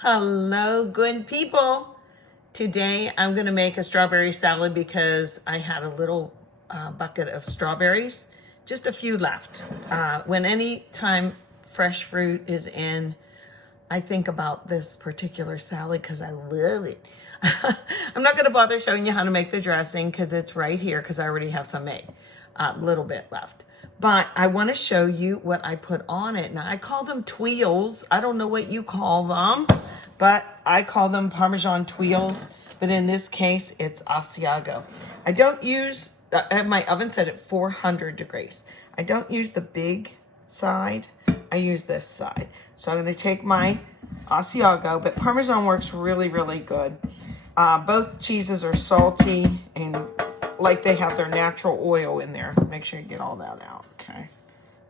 Hello, good people. Today I'm going to make a strawberry salad because I had a little bucket of strawberries, just a few left. When any time fresh fruit is in, I think about this particular salad because I love it. I'm not going to bother showing you how to make the dressing because it's right here because I already have some made, a little bit left. But I want to show you what I put on it. Now, I call them TWEELS. I don't know what you call them, but I call them Parmesan Tweels. But in this case, it's asiago. I don't use, I have my oven set at 400 degrees. I don't use the big side. I use this side. So I'm going to take my asiago, but Parmesan works really, really good. Both cheeses are salty and like they have their natural oil in there. Make sure you get all that out. Okay,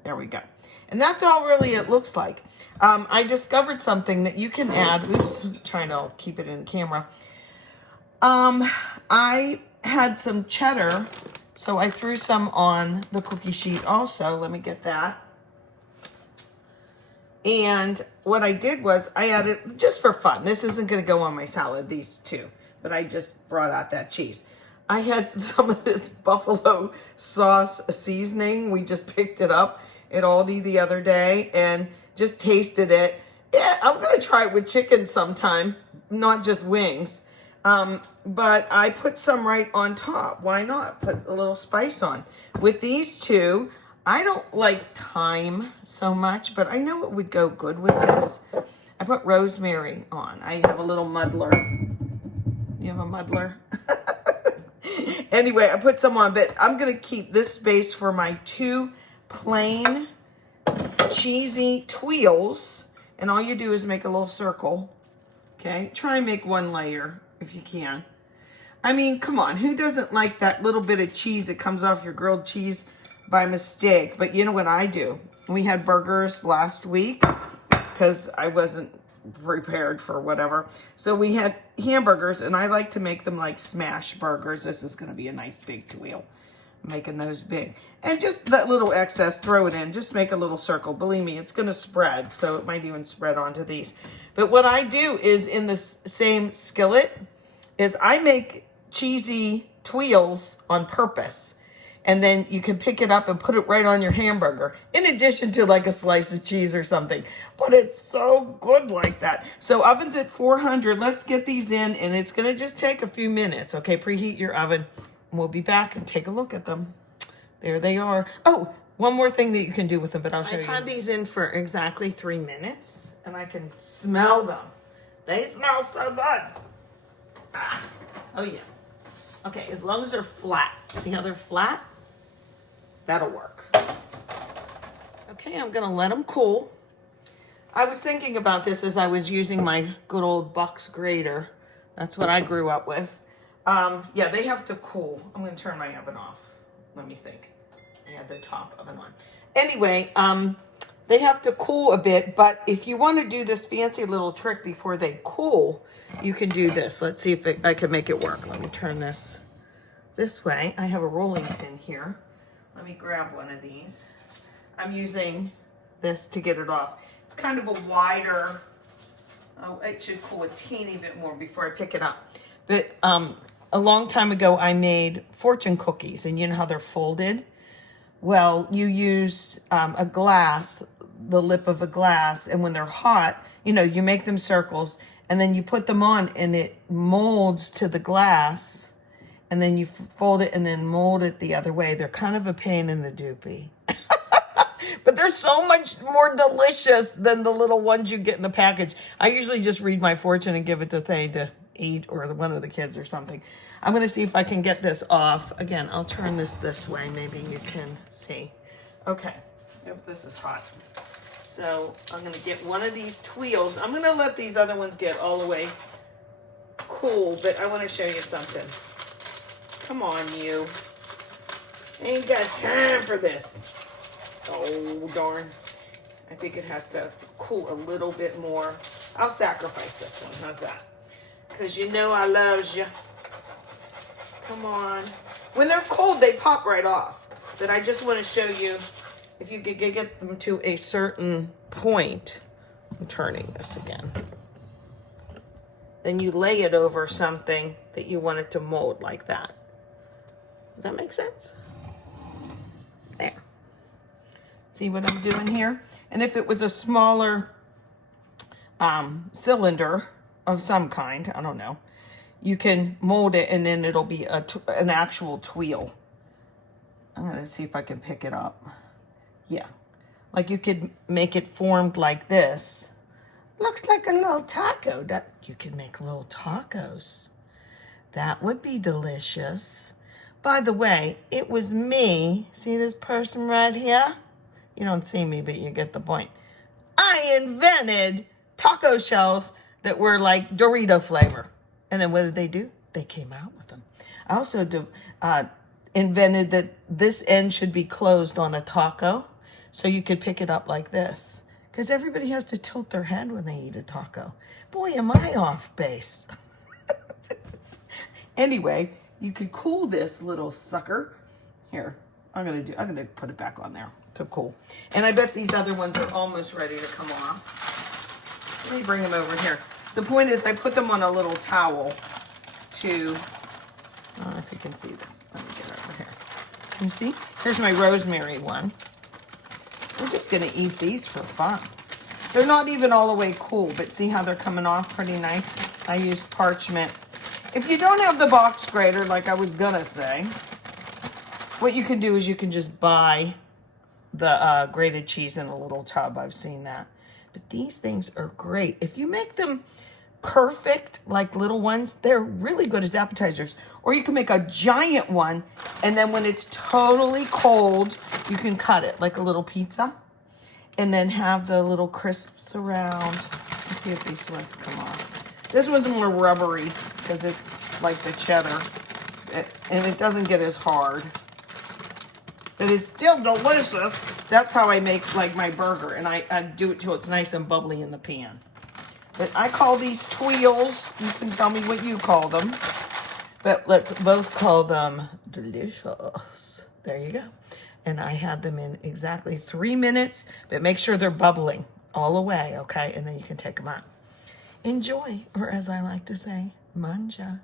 there we go. And that's all really it looks like. I discovered something that you can add. Oops, I'm trying to keep it in the camera. I had some cheddar, so I threw some on the cookie sheet also. Let me get that. And what I did was I added, just for fun, this isn't going to go on my salad, these two, but I just brought out that cheese. I had some of this buffalo sauce seasoning. We just picked it up at Aldi the other day and just tasted it. Yeah, I'm going to try it with chicken sometime, not just wings. But I put some right on top. Why not? Put a little spice on. With these two, I don't like thyme so much, but I know it would go good with this. I put rosemary on. I have a little muddler. You have a muddler? Anyway, I put some on, but I'm going to keep this space for my two plain cheesy TWEELS. And all you do is make a little circle. Okay? Try and make one layer if you can. I mean, come on. Who doesn't like that little bit of cheese that comes off your grilled cheese by mistake? But you know what I do? We had burgers last week because I wasn't prepared for whatever. So we had hamburgers, and I like to make them like smash burgers. This is going to be a nice big TWEEL. I'm making those big. And just that little excess, throw it in. Just make a little circle. Believe me, it's going to spread, so it might even spread onto these. But what I do is in this same skillet is I make cheesy TWEELS on purpose. And then you can pick it up and put it right on your hamburger, in addition to like a slice of cheese or something. But it's so good like that. So oven's at 400. Let's get these in, and it's going to just take a few minutes. Okay, preheat your oven. And we'll be back and take a look at them. There they are. Oh, one more thing that you can do with them, but I'll show you. I've had these in for exactly 3 minutes, and I can smell them. They smell so good. Ah, oh, yeah. Okay, as long as they're flat. See how they're flat? That'll work. Okay, I'm gonna let them cool. I was thinking about this as I was using my good old Buck's grater. That's what I grew up with. Yeah, they have to cool. I'm gonna turn my oven off. Let me think. I had the top oven on. Anyway, they have to cool a bit, but if you want to do this fancy little trick before they cool, you can do this. Let's see if I can make it work. Let me turn this way. I have a rolling pin here. Let me grab one of these. I'm using this to get it off. It's kind of a wider, oh, it should cool a teeny bit more before I pick it up. But a long time ago, I made fortune cookies, and you know how they're folded? Well, you use a glass, the lip of a glass, and when they're hot, you know, you make them circles, and then you put them on, and it molds to the glass, and then you fold it and then mold it the other way. They're kind of a pain in the doopy. But they're so much more delicious than the little ones you get in the package. I usually just read my fortune and give it to Thay to eat, or one of the kids or something. I'm going to see if I can get this off. Again, I'll turn this way. Maybe you can see. Okay. Yep, this is hot. So I'm going to get one of these TWEELS. I'm going to let these other ones get all the way cool, but I want to show you something. Come on, you. Ain't got time for this. Oh, darn. I think it has to cool a little bit more. I'll sacrifice this one. How's that? Because you know I loves you. Come on. When they're cold, they pop right off. But I just want to show you if you could get them to a certain point. I'm turning this again. then you lay it over something that you want it to mold like that. Does that make sense? There. See what I'm doing here? And if it was a smaller cylinder of some kind, I don't know, you can mold it and then it'll be an actual tweel. I'm gonna see if I can pick it up. Yeah, like you could make it formed like this. Looks like a little taco. That you could make little tacos. That would be delicious. By the way, it was me. See this person right here? You don't see me, but you get the point. I invented taco shells that were like Dorito flavor. And then what did they do? They came out with them. I also invented that this end should be closed on a taco so you could pick it up like this. Because everybody has to tilt their head when they eat a taco. Boy, am I off base. Anyway, you could cool this little sucker. Here, I'm gonna put it back on there to cool. And I bet these other ones are almost ready to come off. Let me bring them over here. The point is I put them on a little towel to, I don't know if you can see this. Let me get over here. You see? Here's my rosemary one. We're just gonna eat these for fun. They're not even all the way cool, but see how they're coming off pretty nice? I used parchment. If you don't have the box grater, like I was gonna say, what you can do is you can just buy the grated cheese in a little tub. I've seen that. But these things are great. If you make them perfect, like little ones, they're really good as appetizers. Or you can make a giant one, and then when it's totally cold, you can cut it like a little pizza, and then have the little crisps around. Let's see if these ones come off. This one's more rubbery because it's like the cheddar, and it doesn't get as hard. But it's still delicious. That's how I make like my burger, and I do it till it's nice and bubbly in the pan. But I call these TWEELS. You can tell me what you call them. But let's both call them delicious. There you go. And I had them in exactly 3 minutes, but make sure they're bubbling all the way, okay? And then you can take them out. Enjoy, or as I like to say, manja.